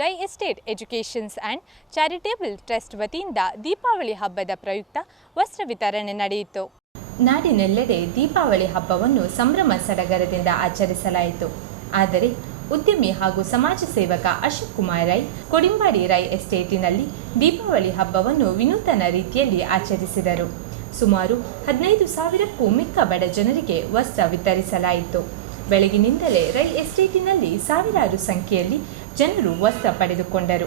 Rai estate educations and charitable trust ವತಿಯಿಂದ ದೀಪಾವಳಿ ಹಬ್ಬದ ಪ್ರಯುಕ್ತ ವಸ್ತ್ರ ವಿತರಣೆ ನಡೆಯಿತು. ನಾಡಿನೆಲ್ಲೆಡೆ ದೀಪಾವಳಿ ಹಬ್ಬವನ್ನು ಸಂಭ್ರಮ ಸಡಗರದಿಂದ ಆಚರಿಸಲಾಯಿತು. ಆದರೆ ಉದ್ಯಮಿ ಹಾಗೂ ಸಮಾಜ ಸೇವಕ ಅಶೋಕ್ ಕುಮಾರ್ ರೈ ಕೊಡಿಂಬಾಡಿ ರೈ ಎಸ್ಟೇಟಿನಲ್ಲಿ ದೀಪಾವಳಿ ಹಬ್ಬವನ್ನು ವಿನೂತನ ರೀತಿಯಲ್ಲಿ ಆಚರಿಸಿದರು. ಸುಮಾರು 15,000ಕ್ಕೂ ಮಿಕ್ಕ ಬಡ ಜನರಿಗೆ ವಸ್ತ್ರ ವಿತರಿಸಲಾಯಿತು. ಬೆಳಗಿನಿಂದಲೇ ರೈ ಎಸ್ಟೇಟಿನಲ್ಲಿ ಸಾವಿರಾರು ಸಂಖ್ಯೆಯಲ್ಲಿ ಜನರು ವಸ್ತ್ರ ಪಡೆದುಕೊಂಡರು.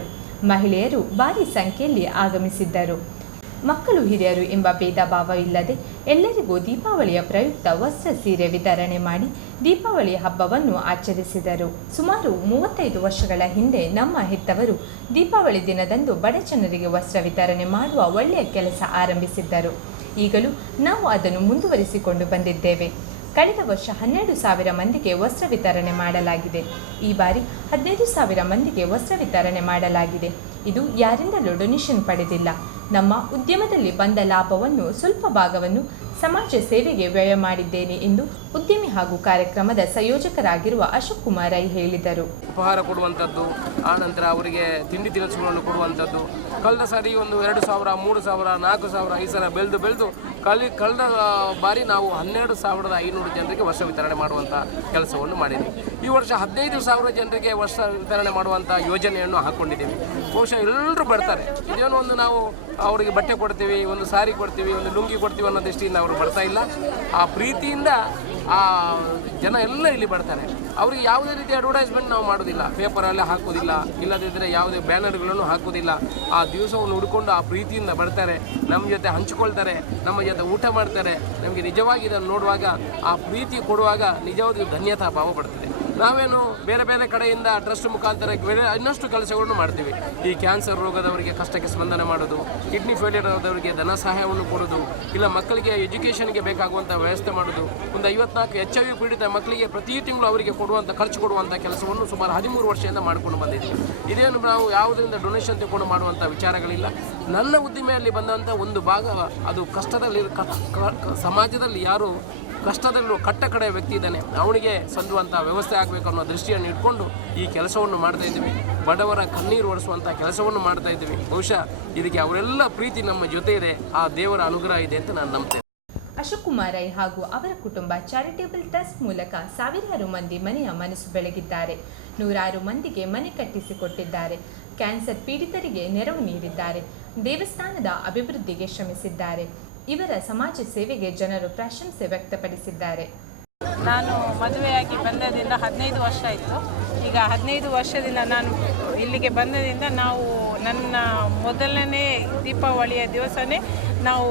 ಮಹಿಳೆಯರು ಭಾರಿ ಸಂಖ್ಯೆಯಲ್ಲಿ ಆಗಮಿಸಿದ್ದರು. ಮಕ್ಕಳು ಹಿರಿಯರು ಎಂಬ ಭೇದ ಭಾವ ಇಲ್ಲದೆ ಎಲ್ಲರಿಗೂ ದೀಪಾವಳಿಯ ಪ್ರಯುಕ್ತ ವಸ್ತ್ರ ಸೀರೆ ವಿತರಣೆ ಮಾಡಿ ದೀಪಾವಳಿ ಹಬ್ಬವನ್ನು ಆಚರಿಸಿದರು. ಸುಮಾರು 35 ವರ್ಷಗಳ ಹಿಂದೆ ನಮ್ಮ ಹೆತ್ತವರು ದೀಪಾವಳಿ ದಿನದಂದು ಬಡ ಜನರಿಗೆ ವಸ್ತ್ರ ವಿತರಣೆ ಮಾಡುವ ಒಳ್ಳೆಯ ಕೆಲಸ ಆರಂಭಿಸಿದ್ದರು. ಈಗಲೂ ನಾವು ಅದನ್ನು ಮುಂದುವರಿಸಿಕೊಂಡು ಬಂದಿದ್ದೇವೆ. ಕಳೆದ ವರ್ಷ 12,000 ಮಂದಿಗೆ ವಸ್ತ್ರ ವಿತರಣೆ ಮಾಡಲಾಗಿದೆ. ಈ ಬಾರಿ 15,000 ಮಂದಿಗೆ ವಸ್ತ್ರ ವಿತರಣೆ ಮಾಡಲಾಗಿದೆ. ಇದು ಯಾರಿಂದಲೂ ಡೊನೇಷನ್ ಪಡೆದಿಲ್ಲ. ನಮ್ಮ ಉದ್ಯಮದಲ್ಲಿ ಬಂದ ಲಾಭವನ್ನು ಸ್ವಲ್ಪ ಭಾಗವನ್ನು ಸಮಾಜ ಸೇವೆಗೆ ವ್ಯಯ ಮಾಡಿದ್ದೇನೆ ಎಂದು ಉದ್ಯಮಿ ಹಾಗೂ ಕಾರ್ಯಕ್ರಮದ ಸಂಯೋಜಕರಾಗಿರುವ ಅಶೋಕ್ ಕುಮಾರ್ ರೈ ಹೇಳಿದರು. ಉಪಹಾರ ಕೊಡುವಂಥದ್ದು, ಆನಂತರ ಅವರಿಗೆ ತಿಂಡಿ ತಿನಿಸುಗಳನ್ನು ಕೊಡುವಂಥದ್ದು. ಕಳೆದ ಸಾರಿ ಒಂದು 2,000, 3,000, 4,000 ಈ ಸಲ ಬೆಳೆದು ಕಳೆದ ಬಾರಿ ನಾವು 12,500 ಜನರಿಗೆ ವಸ್ತ್ರ ವಿತರಣೆ ಮಾಡುವಂಥ ಕೆಲಸವನ್ನು ಮಾಡಿದ್ದೀವಿ. ಈ ವರ್ಷ 15,000 ಜನರಿಗೆ ವಸ್ತ್ರ ವಿತರಣೆ ಮಾಡುವಂಥ ಯೋಜನೆಯನ್ನು ಹಾಕ್ಕೊಂಡಿದ್ದೀವಿ. ಬಹುಶಃ ಎಲ್ಲರೂ ಬರ್ತಾರೆ. ಇದೇನೋ ಒಂದು ನಾವು ಅವರಿಗೆ ಬಟ್ಟೆ ಕೊಡ್ತೀವಿ, ಒಂದು ಸಾರಿ ಕೊಡ್ತೀವಿ, ಒಂದು ಲುಂಗಿ ಕೊಡ್ತೀವಿ ಅನ್ನೋ ದೃಷ್ಟಿಯಿಂದ ಅವರು ಬರ್ತಾ ಇಲ್ಲ. ಆ ಪ್ರೀತಿಯಿಂದ ಆ ಜನ ಎಲ್ಲ ಇಲ್ಲಿ ಬರ್ತಾರೆ. ಅವರಿಗೆ ಯಾವುದೇ ರೀತಿ ಅಡ್ವರ್ಟೈಸ್ಮೆಂಟ್ ನಾವು ಮಾಡೋದಿಲ್ಲ, ಪೇಪರಲ್ಲಿ ಹಾಕೋದಿಲ್ಲ, ಇಲ್ಲದಿದ್ದರೆ ಯಾವುದೇ ಬ್ಯಾನರ್ಗಳನ್ನು ಹಾಕೋದಿಲ್ಲ. ಆ ದಿವಸವನ್ನು ಹುಡ್ಕೊಂಡು ಆ ಪ್ರೀತಿಯಿಂದ ಬರ್ತಾರೆ, ನಮ್ಮ ಜೊತೆ ಹಂಚಿಕೊಳ್ತಾರೆ, ನಮ್ಮ ಜೊತೆ ಊಟ ಮಾಡ್ತಾರೆ. ನಮಗೆ ನಿಜವಾಗಿ ಇದನ್ನು ನೋಡುವಾಗ, ಆ ಪ್ರೀತಿ ಕೊಡುವಾಗ ನಿಜವಾದ ಧನ್ಯತಾ ಭಾವ ಪಡ್ತದೆ. ನಾವೇನು ಬೇರೆ ಬೇರೆ ಕಡೆಯಿಂದ ಟ್ರಸ್ಟ್ ಮುಖಾಂತರ ಇನ್ನಷ್ಟು ಕೆಲಸಗಳನ್ನು ಮಾಡ್ತೀವಿ. ಈ ಕ್ಯಾನ್ಸರ್ ರೋಗದವರಿಗೆ ಕಷ್ಟಕ್ಕೆ ಸ್ಪಂದನೆ ಮಾಡೋದು, ಕಿಡ್ನಿ ಫೇಲ್ಯೂರ್ ಆದವರಿಗೆ ಧನ ಸಹಾಯವನ್ನು ಕೊಡೋದು, ಇಲ್ಲ ಮಕ್ಕಳಿಗೆ ಎಜುಕೇಷನ್ಗೆ ಬೇಕಾಗುವಂಥ ವ್ಯವಸ್ಥೆ ಮಾಡೋದು. ಒಂದು 54 HIV ಪೀಡಿತ ಮಕ್ಕಳಿಗೆ ಪ್ರತಿ ತಿಂಗಳು ಅವರಿಗೆ ಖರ್ಚು ಕೊಡುವಂಥ ಕೆಲಸವನ್ನು ಸುಮಾರು 13 ವರ್ಷದಿಂದ ಮಾಡಿಕೊಂಡು ಬಂದಿದ್ದೀವಿ. ಇದೇನು ನಾವು ಯಾವುದರಿಂದ ಡೊನೇಷನ್ ತಗೊಂಡು ಮಾಡುವಂಥ ವಿಚಾರಗಳಿಲ್ಲ. ನನ್ನ ಉದ್ದಿಮೆಯಲ್ಲಿ ಬಂದಂಥ ಒಂದು ಭಾಗ ಅದು ಕಷ್ಟದಲ್ಲಿ ಸಮಾಜದಲ್ಲಿ ಯಾರು ಕಷ್ಟದಲ್ಲೂ ಕಟ್ಟಕಡೆಯ ವ್ಯಕ್ತಿ ಇದ್ದಾನೆ, ಅವನಿಗೆ ಸಂದುವಂಥ ವ್ಯವಸ್ಥೆ ಆಗಬೇಕು ಅನ್ನೋ ದೃಷ್ಟಿಯನ್ನು ಇಟ್ಕೊಂಡು ಈ ಕೆಲಸವನ್ನು ಮಾಡ್ತಾ ಇದ್ದೀವಿ. ಬಡವರ ಕಣ್ಣೀರು ಒರೆಸುವಂಥ ಕೆಲಸವನ್ನು ಮಾಡ್ತಾ ಇದ್ದೀವಿ. ಬಹುಶಃ ಇದಕ್ಕೆ ಅವರೆಲ್ಲ ಪ್ರೀತಿ ನಮ್ಮ ಜೊತೆ ಇದೆ, ಆ ದೇವರ ಅನುಗ್ರಹ ಇದೆ ಅಂತ ನಾನು ನಂಬ್ತೇನೆ. ಅಶೋಕ್ ಕುಮಾರ್ ರೈ ಹಾಗೂ ಅವರ ಕುಟುಂಬ ಚಾರಿಟೇಬಲ್ ಟ್ರಸ್ಟ್ ಮೂಲಕ ಸಾವಿರಾರು ಮಂದಿ ಮನೆಯ ಮನಸ್ಸು ಬೆಳಗಿದ್ದಾರೆ. 100 ಮಂದಿಗೆ ಮನೆ ಕಟ್ಟಿಸಿಕೊಟ್ಟಿದ್ದಾರೆ. ಕ್ಯಾನ್ಸರ್ ಪೀಡಿತರಿಗೆ ನೆರವು ನೀಡಿದ್ದಾರೆ. ದೇವಸ್ಥಾನದ ಅಭಿವೃದ್ಧಿಗೆ ಶ್ರಮಿಸಿದ್ದಾರೆ. ಇವರ ಸಮಾಜ ಸೇವೆಗೆ ಜನರು ಪ್ರಶಂಸೆ ವ್ಯಕ್ತಪಡಿಸಿದ್ದಾರೆ. ನಾನು ಮದುವೆಯಾಗಿ ಬಂದದಿಂದ 15 ವರ್ಷ ಆಯಿತು. ಈಗ 15 ವರ್ಷದಿಂದ ನಾನು ಇಲ್ಲಿಗೆ ಬಂದದಿಂದ ನಾವು ನನ್ನ ಮೊದಲನೇ ದೀಪಾವಳಿಯ ದಿವಸನೇ ನಾವು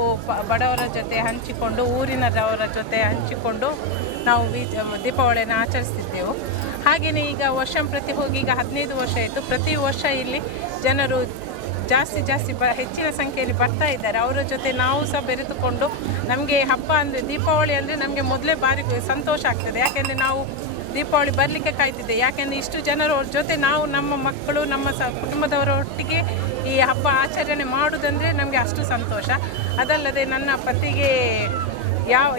ಬಡವರ ಜೊತೆ ಹಂಚಿಕೊಂಡು, ಊರಿನವರ ಜೊತೆ ಹಂಚಿಕೊಂಡು ನಾವು ದೀಪಾವಳಿಯನ್ನು ಆಚರಿಸ್ತಿದ್ದೆವು. ಹಾಗೆಯೇ ಈಗ ವರ್ಷ ಪ್ರತಿ ಹೋಗಿ ಈಗ 15 ವರ್ಷ ಆಯಿತು. ಪ್ರತಿ ವರ್ಷ ಇಲ್ಲಿ ಜನರು ಜಾಸ್ತಿ ಹೆಚ್ಚಿನ ಸಂಖ್ಯೆಯಲ್ಲಿ ಬರ್ತಾ ಇದ್ದಾರೆ. ಅವರ ಜೊತೆ ನಾವು ಸಹ ಬೆರೆತುಕೊಂಡು, ನಮಗೆ ಹಬ್ಬ ಅಂದರೆ ದೀಪಾವಳಿ ಅಂದರೆ ನಮಗೆ ಮೊದಲೇ ಭಾರಿ ಸಂತೋಷ ಆಗ್ತದೆ. ಯಾಕೆಂದರೆ ನಾವು ದೀಪಾವಳಿ ಬರಲಿಕ್ಕೆ ಕಾಯ್ತಿದ್ದೆ. ಯಾಕೆಂದರೆ ಇಷ್ಟು ಜನರ ಜೊತೆ ನಾವು ನಮ್ಮ ಮಕ್ಕಳು ನಮ್ಮ ಕುಟುಂಬದವರೊಟ್ಟಿಗೆ ಈ ಹಬ್ಬ ಆಚರಣೆ ಮಾಡೋದಂದರೆ ನಮಗೆ ಅಷ್ಟು ಸಂತೋಷ. ಅದಲ್ಲದೆ ನನ್ನ ಪತಿಗೆ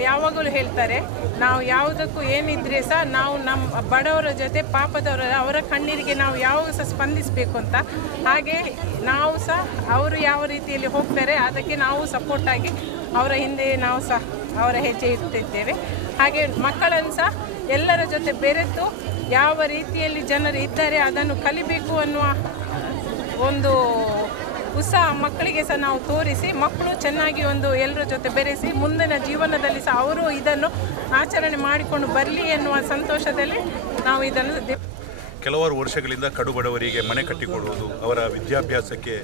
ಯಾವಾಗಲೂ ಹೇಳ್ತಾರೆ, ನಾವು ಯಾವುದಕ್ಕೂ ಏನಿದ್ರೆ ಸಹ ನಾವು ನಮ್ಮ ಬಡವರ ಜೊತೆ ಅವರ ಕಣ್ಣೀರಿಗೆ ನಾವು ಯಾವಾಗ ಸಹ ಸ್ಪಂದಿಸಬೇಕು ಅಂತ. ಹಾಗೆ ನಾವು ಸಹ ಅವರು ಯಾವ ರೀತಿಯಲ್ಲಿ ಹೋಗ್ತಾರೆ ಅದಕ್ಕೆ ನಾವು ಸಪೋರ್ಟಾಗಿ ಅವರ ಹಿಂದೆ ನಾವು ಸಹ ಅವರ ಹೆಜ್ಜೆ ಇಡ್ತಿದ್ದೇವೆ. ಹಾಗೆ ಮಕ್ಕಳನ್ನು ಸಹ ಎಲ್ಲರ ಜೊತೆ ಬೆರೆತು ಯಾವ ರೀತಿಯಲ್ಲಿ ಜನರು ಇದ್ದಾರೆ ಅದನ್ನು ಕಲಿಬೇಕು ಅನ್ನುವ ಒಂದು ಉತ್ಸಾಹ ಮಕ್ಕಳಿಗೆ ಸಹ ನಾವು ತೋರಿಸಿ, ಮಕ್ಕಳು ಚೆನ್ನಾಗಿ ಒಂದು ಎಲ್ಲರ ಜೊತೆ ಬೆರೆಸಿ ಮುಂದಿನ ಜೀವನದಲ್ಲಿ ಸಹ ಅವರು ಇದನ್ನು ಆಚರಣೆ ಮಾಡಿಕೊಂಡು ಬರಲಿ ಎನ್ನುವ ಸಂತೋಷದಲ್ಲಿ ನಾವು ಇದನ್ನು ಕೆಲವಾರು ವರ್ಷಗಳಿಂದ ಕಡುಬಡವರಿಗೆ ಮನೆ ಕಟ್ಟಿಕೊಡುವುದು, ಅವರ ವಿದ್ಯಾಭ್ಯಾಸಕ್ಕೆ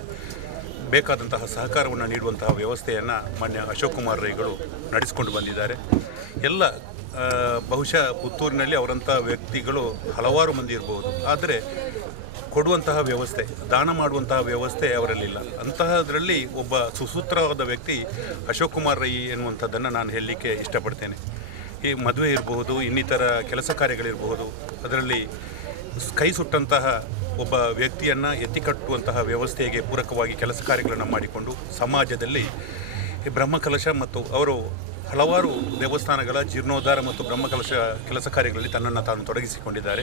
ಬೇಕಾದಂತಹ ಸಹಕಾರವನ್ನು ನೀಡುವಂತಹ ವ್ಯವಸ್ಥೆಯನ್ನು ಮಾನ್ಯ ಅಶೋಕ್ ಕುಮಾರ್ ರೈಗಳು ನಡೆಸಿಕೊಂಡು ಬಂದಿದ್ದಾರೆ. ಎಲ್ಲ ಬಹುಶಃ ಪುತ್ತೂರಿನಲ್ಲಿ ಅವರಂಥ ವ್ಯಕ್ತಿಗಳು ಹಲವಾರು ಮಂದಿ ಇರಬಹುದು, ಆದರೆ ಕೊಡುವಂತಹ ವ್ಯವಸ್ಥೆ, ದಾನ ಮಾಡುವಂತಹ ವ್ಯವಸ್ಥೆ ಅವರಲ್ಲಿಲ್ಲ. ಅಂತಹದರಲ್ಲಿ ಒಬ್ಬ ಸುಸೂತ್ರವಾದ ವ್ಯಕ್ತಿ ಅಶೋಕ್ ಕುಮಾರ್ ರೈ ಎನ್ನುವಂಥದ್ದನ್ನು ನಾನು ಹೇಳಲಿಕ್ಕೆ ಇಷ್ಟಪಡ್ತೇನೆ. ಈ ಮದುವೆ ಇರಬಹುದು, ಇನ್ನಿತರ ಕೆಲಸ ಕಾರ್ಯಗಳಿರಬಹುದು, ಅದರಲ್ಲಿ ಕೈ ಸುಟ್ಟಂತಹ ಒಬ್ಬ ವ್ಯಕ್ತಿಯನ್ನು ಎತ್ತಿಕಟ್ಟುವಂತಹ ವ್ಯವಸ್ಥೆಗೆ ಪೂರಕವಾಗಿ ಕೆಲಸ ಕಾರ್ಯಗಳನ್ನು ಮಾಡಿಕೊಂಡು ಸಮಾಜದಲ್ಲಿ ಬ್ರಹ್ಮಕಲಶ ಮತ್ತು ಅವರು ಹಲವಾರು ದೇವಸ್ಥಾನಗಳ ಜೀರ್ಣೋದ್ಧಾರ ಮತ್ತು ಬ್ರಹ್ಮಕಲಶ ಕೆಲಸ ಕಾರ್ಯಗಳಲ್ಲಿ ತನ್ನನ್ನು ತಾನು ತೊಡಗಿಸಿಕೊಂಡಿದ್ದಾರೆ.